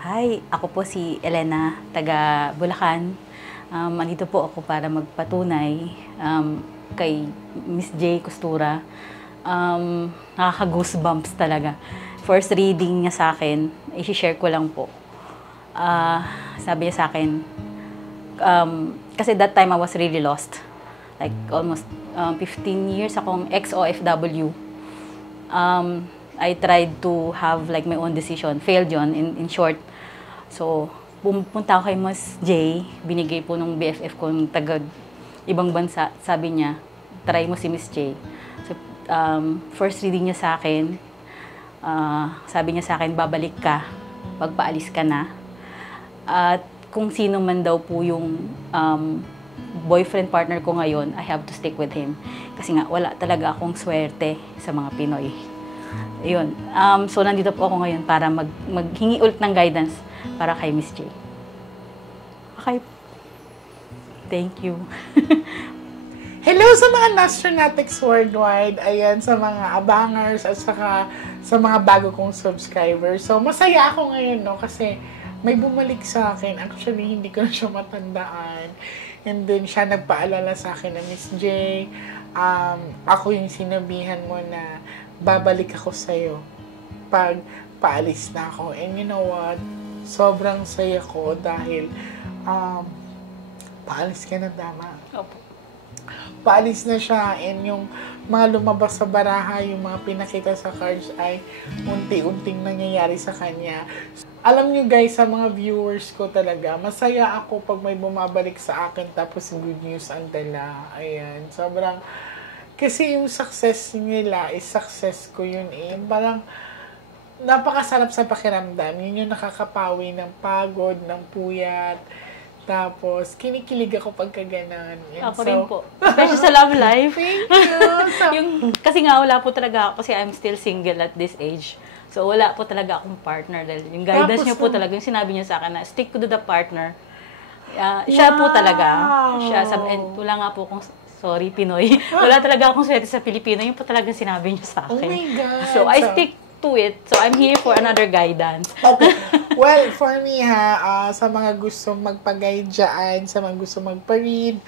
Hi, ako po si Elena, taga Bulacan. Andito po ako para magpatunay kay Miss J. Costura. Nakaka-goosebumps talaga. First reading niya sa akin, i-share ko lang po. Sabi niya sa akin, kasi that time I was really lost. Like almost 15 years akong ex-OFW. I tried to have like my own decision. Failed yon in short. So, pumunta ako kay Miss J. Binigay po nung BFF ko ng taga ibang bansa. Sabi niya, try mo si Miss J. So, first reading niya sa akin, sabi niya sa akin, babalik ka pag paalis ka na. At kung sino man daw po yung boyfriend partner ko ngayon, I have to stick with him. Kasi nga, wala talaga akong swerte sa mga Pinoy. Ayun. So, nandito po ako ngayon para maghingi ulit ng guidance para kay Miss J. Okay. Thank you. Hello sa mga Nostronatics worldwide. Ayan, sa mga abangers at saka sa mga bago kong subscribers. So, masaya ako ngayon, no? Kasi may bumalik sa akin. Actually, hindi ko na siya matandaan. And then, siya nagpaalala sa akin na Miss J, ako yung sinabihan mo na babalik ako sa'yo pag paalis na ako. And you know what? Sobrang saya ko dahil paalis ka na, tama. Opo. Paalis na siya and yung mga lumabas sa baraha, yung mga pinakita sa cards ay unti-unting nangyayari sa kanya. Alam nyo guys, sa mga viewers ko talaga, masaya ako pag may bumabalik sa akin tapos good news ang dala. Ayan, sobrang, kasi yung success nila is success ko yun eh. Parang, napakasarap sa pakiramdam. Yun yung nakakapawi ng pagod, ng puyat. Tapos, kinikilig ako pagka ganon. Ako rin po. Especially sa love life. Thank you. Kasi nga, wala po talaga ako kasi I'm still single at this age. So, wala po talaga akong partner. Dahil yung guidance niya po talaga, yung sinabi niya sa akin na stick to the partner. Siya po talaga. Siya, wala nga po akong, sorry, Pinoy. Wala talaga akong swerte sa Pilipino. Yung po talaga sinabi niya sa akin. Oh my God. So, I stick to it. So, I'm here for another guidance. Okay. Well, for me sa mga gusto magpa-guide dyan, sa mga gusto magpa-read,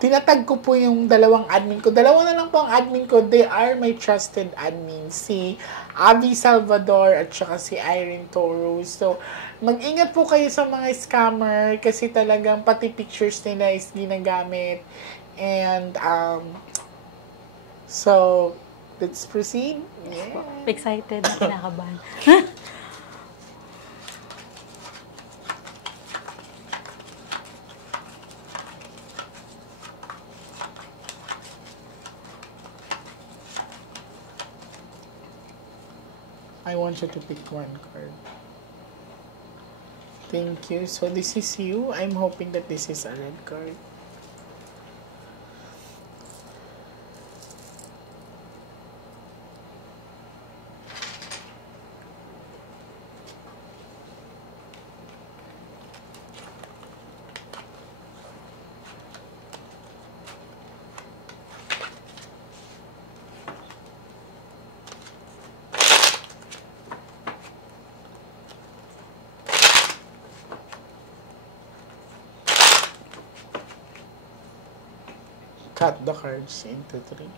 tinatag ko po yung dalawang admin ko. Dalawa na lang po ang admin ko. They are my trusted admin. Si Avi Salvador at saka si Irene Torres. So, mag-ingat po kayo sa mga scammer kasi talagang pati pictures nila is ginagamit. And, so, let's proceed. Yeah. Excited na kinakabahan. I want you to pick one card. Thank you. So this is you. I'm hoping that this is a red card. Cut the cards into 3.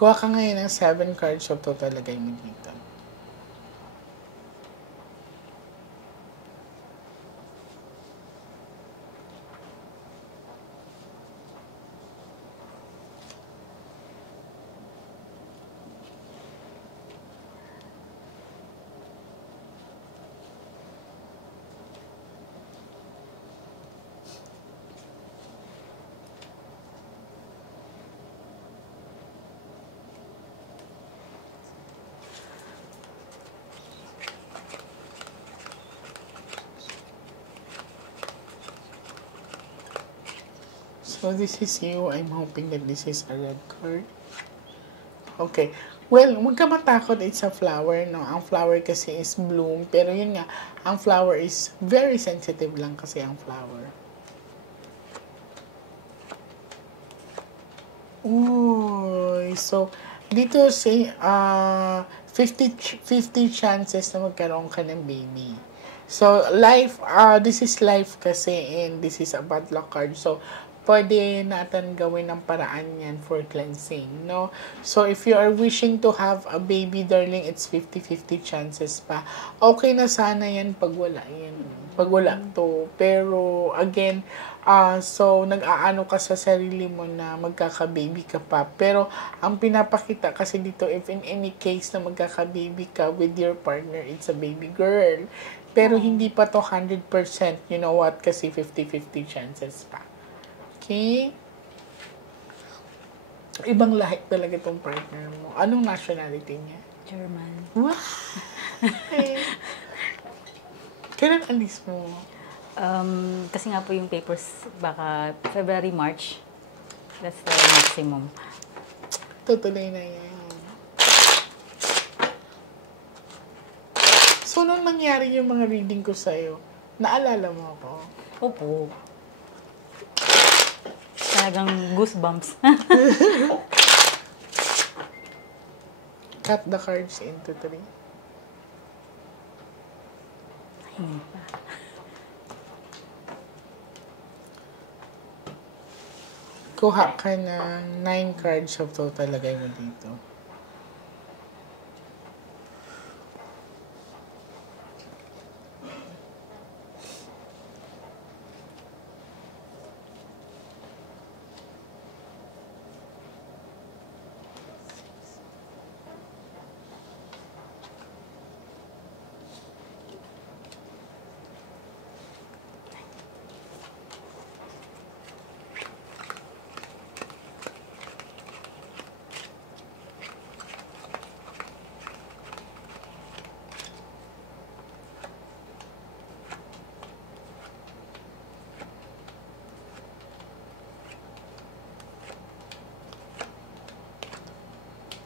Kuha ka ngayon ng 7 cards of total, lagay mo dito. So this is you. I'm hoping that this is a red card. Okay. Well, huwag ka matakot, it's a flower, no? Ang flower kasi is bloom, pero yun nga, ang flower is very sensitive lang kasi ang flower. Uy, so, dito say, 50 chances na magkaroon ka ng baby. So, life, this is life kasi, and this is a bad luck card. So, pwede natin gawin ng paraan yan for cleansing, no? So, if you are wishing to have a baby, darling, it's 50-50 chances pa. Okay na sana yan pag wala yan. Pag wala to. Pero, again, so, nag-aano ka sa sarili mo na magkaka-baby ka pa. Pero, ang pinapakita kasi dito, if in any case na magkaka-baby ka with your partner, it's a baby girl. Pero, hindi pa to 100%. You know what? Kasi 50-50 chances pa. Okay? Ibang lahi talaga itong partner mo. Anong nationality niya? German. Wow! Okay. Kailan alis mo? Kasi nga po yung papers, baka February, March. That's the maximum. Tutuloy na yan. So, nung nangyari yung mga reading ko sa'yo, naalala mo ako? Opo. Talagang goosebumps. Cut the cards into 3. Hindi pa. Kuha ka ng 9 cards of total, lagay mo dito.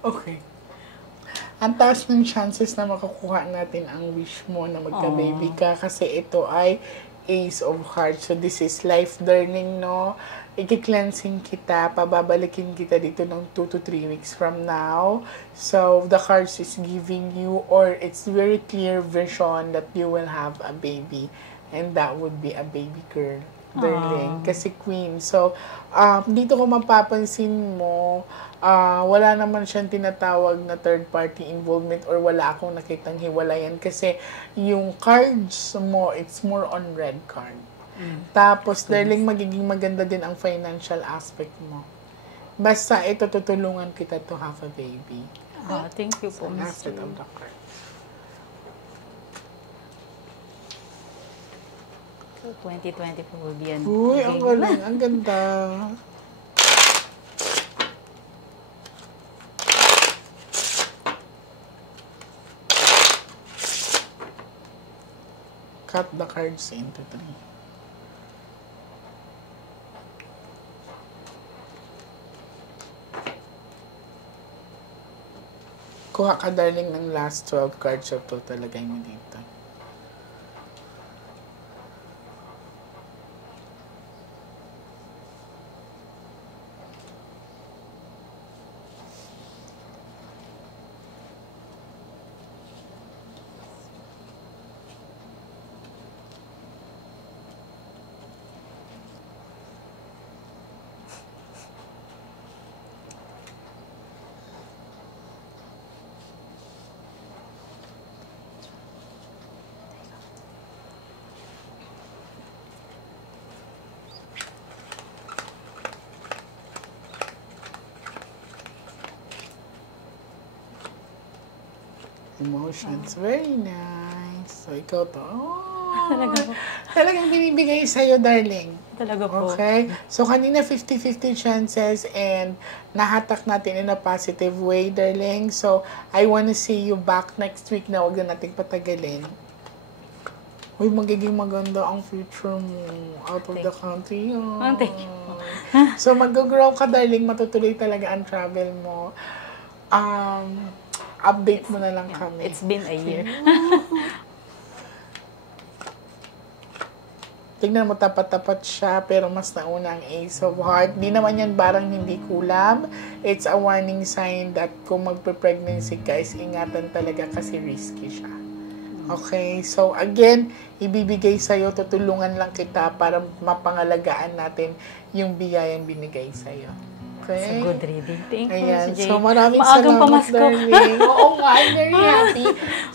Okay. Ang taas ng chances na makakuha natin ang wish mo na magka-baby ka kasi ito ay Ace of Hearts. So, this is life learning, no? I-cleansing kita, pababalikin kita dito ng 2 to 3 weeks from now. So, the cards is giving you, or it's very clear vision that you will have a baby. And that would be a baby girl, darling. Kasi queen. So, dito ko mapapansin mo, wala naman siyang tinatawag na third-party involvement or wala akong nakitang hiwalayan kasi yung cards mo, it's more on red card. Tapos, darling, magiging maganda din ang financial aspect mo. Basta ito, tutulungan kita to have a baby. Thank you po, So, Miss that's it Lee. of the card. 2024 will be an Uy, ang galing. Ang ganda. Cut the cards into 3. Kuha ka, darling, ng last 12 cards of total. Lagay mo dito. Emotions. Very nice. So, ikaw to. Oh, talagang binibigay sa'yo, darling. Talaga po. Okay? So, kanina 50-50 chances and nahatak natin in a positive way, darling. So, I wanna see you back next week na huwag na nating patagalin. Uy, magiging maganda ang future mo out of the country. Thank you. So, mag-grow ka, darling. Matutuloy talaga ang travel mo. update mo na lang kami. It's been a year. Tignan mo, tapat-tapat siya, pero mas nauna ang Ace of Hearts. Di naman yan barang hindi kulam. It's a warning sign that kung magpe-pregnancy ka, is ingatan talaga kasi risky siya. Okay, so again, ibibigay sa'yo, tutulungan lang kita para mapangalagaan natin yung biyayang binigay sa'yo. Okay? It's a good reading. Thank you, Ayan. Jay. So, maraming Maagang salamat, pamasko. darling. Oo nga, I'm very happy.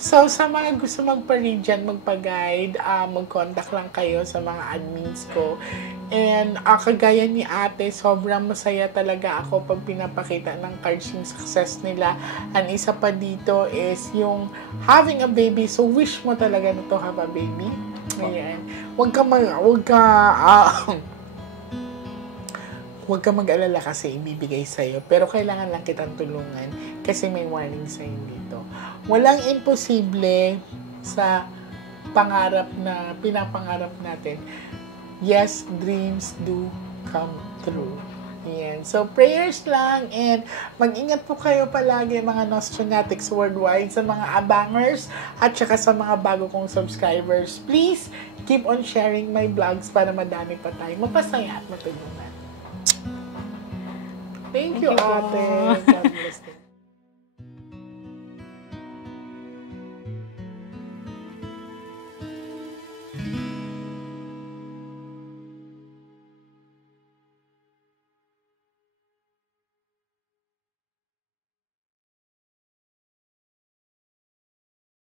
So, sa mga gusto magpa-read dyan, magpa-guide, mag-contact lang kayo sa mga admins ko. And, kagaya ni ate, sobrang masaya talaga ako pag pinapakita ng cards yung success nila. And isa pa dito is yung having a baby. So, wish mo talaga na to have a baby. Ayan. Huwag ka mag-alala kasi ibibigay sa'yo. Pero kailangan lang kitang tulungan kasi may warning sign dito. Walang imposible sa pangarap na pinapangarap natin. Yes, dreams do come true. Yan. So, prayers lang and mag-ingat po kayo palagi mga Nostronatics worldwide sa mga abangers at saka sa mga bago kong subscribers. Please, keep on sharing my vlogs para madami pa tayo mapasaya at matulungan. Thank you, ate. God bless you.